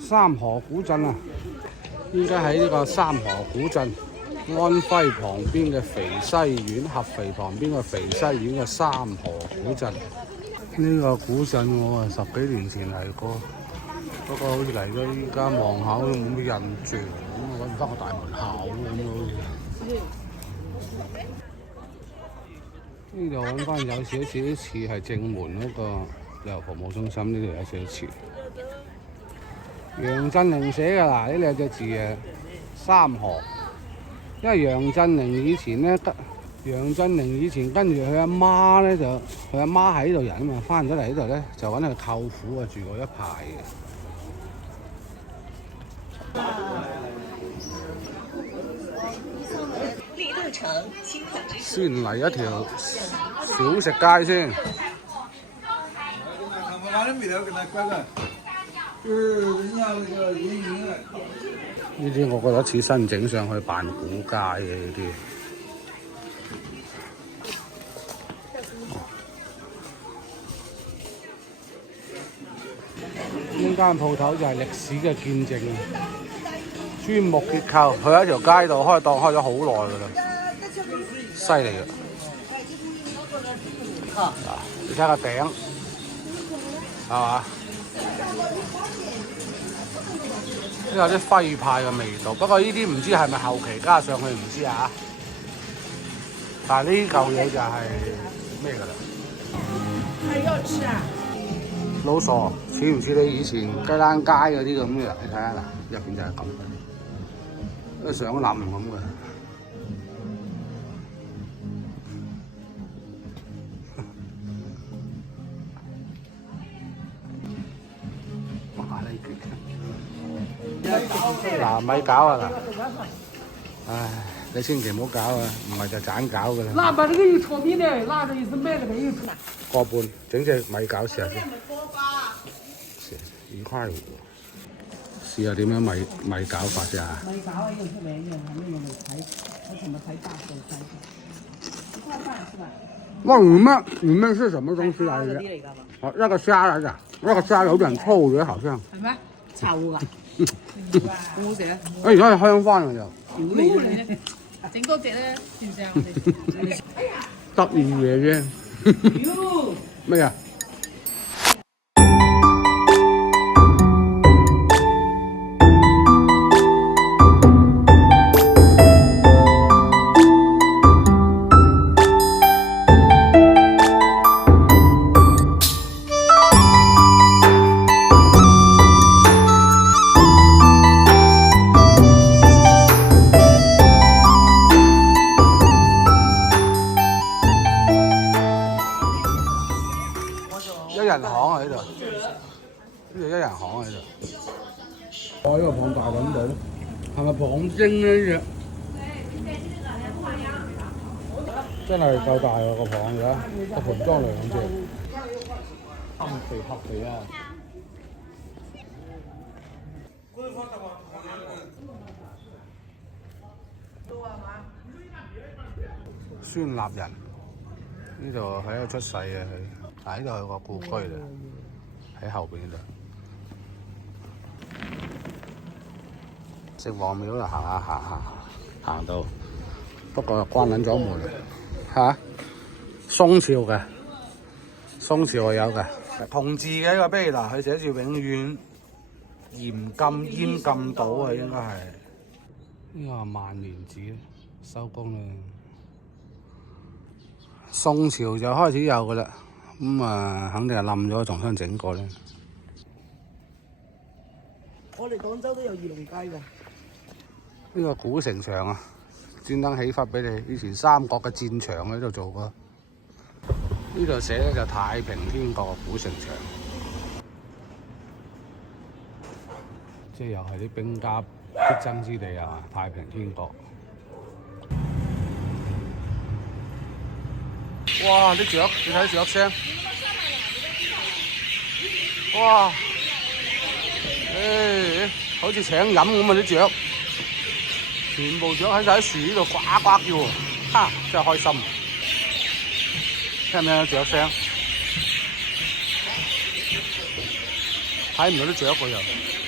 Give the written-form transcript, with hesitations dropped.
三河古鎮啊，依家喺呢個三河古鎮安徽旁邊嘅肥西縣，合肥旁邊嘅肥西縣嘅三河古鎮。呢個古鎮我10幾年前嚟過，不過好似嚟咗依家望下都冇乜印象，咁揾唔翻個大門口咁好似。呢度揾翻有少少似係正門嗰個旅遊服務中心，呢度有少少似。楊振寧寫㗎嗱，呢兩隻字啊，三河。因為楊振寧以前跟住佢阿媽咧，就佢阿媽喺度人啊嘛，翻咗嚟呢度咧就揾佢舅父啊住過一排嘅。先嚟一條小食街先。呢啲我覺得似新整上去扮古街嘅呢啲。呢間鋪頭就係歷史嘅見證，磚木結構，佢喺條街度開檔開咗好耐㗎啦，犀利嘅。你睇下個頂，係嘛？都有啲徽派嘅味道，不過呢啲唔知係咪後期加上去，唔知啊。但係呢嚿嘢就係咩㗎啦？還要吃啊？老傻，似唔似你以前雞欄街嗰啲咁嘅？你睇下嗱，入邊就係咁嘅，都上冧咁嘅。哇！呢橛嗱咪搞啊嗱，唉，你千祈唔好搞啊，唔係就盞搞㗎啦。那把這個有炒米的，那這一是賣的沒有出來。個半，整隻米餃試下先。2.5塊，試下點樣米餃法先啊？米餃啊，又出來又還沒有才，我怎麼才大手3塊？1塊半是吧？哇，你們是什麼東西來着？哦，那個蝦來着，那個蝦有點臭嘅，好像。係咩？臭㗎。好食啊！而家係香翻㗎就。屌你咧！整多隻咧，算唔算啊？我哋。得意嘢啫。咩啊？一人行啊！呢度，呢度一人行啊！呢度。我呢個蚌大揾到，係咪蚌精呢隻？真係夠大喎個蚌而家，個盤裝2隻。黑皮啊！孫立人，呢度喺度出世嘅佢。嗱，呢度係個故居嚟，喺後邊呢度。城隍廟就行到，不過關緊咗門嚇。宋朝嘅，宋朝係有嘅，銅字嘅一個碑嗱，佢寫住永遠嚴禁煙禁賭啊，應該係呢個係萬年紙，收工啦。宋朝就開始有㗎啦。咁肯定係冧咗，重新整過咧。我哋廣州都有二龍街㗎。呢個古城牆啊，專登起發俾你。以前三國嘅戰場喺度做過。呢度寫咧就太平天國古城牆，即係又係啲兵家必爭之地啊！太平天國。哇！啲雀，你睇雀聲，哇！好似請飲咁啊啲雀，全部雀喺晒啲樹呢度呱呱叫喎，哈！真係開心。聽唔聽到雀聲？睇唔到啲雀嗰樣。